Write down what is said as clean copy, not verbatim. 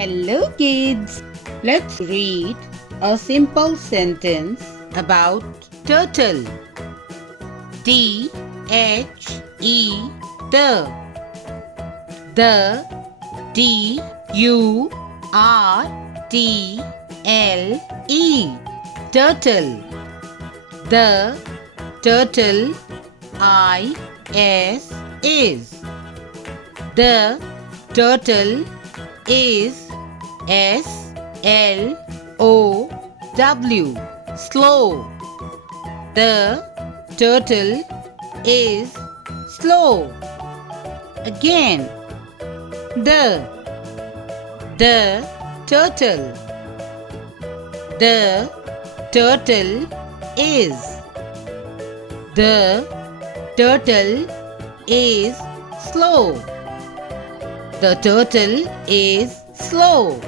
Hello kids! Let's read a simple sentence about turtle. T-H-E The D-U-R-T-L-E Turtle. The turtle is. The turtle is S-L-O-W slow. The turtle is slow. Again. The turtle. The turtle is. The turtle is slow. The turtle is slow.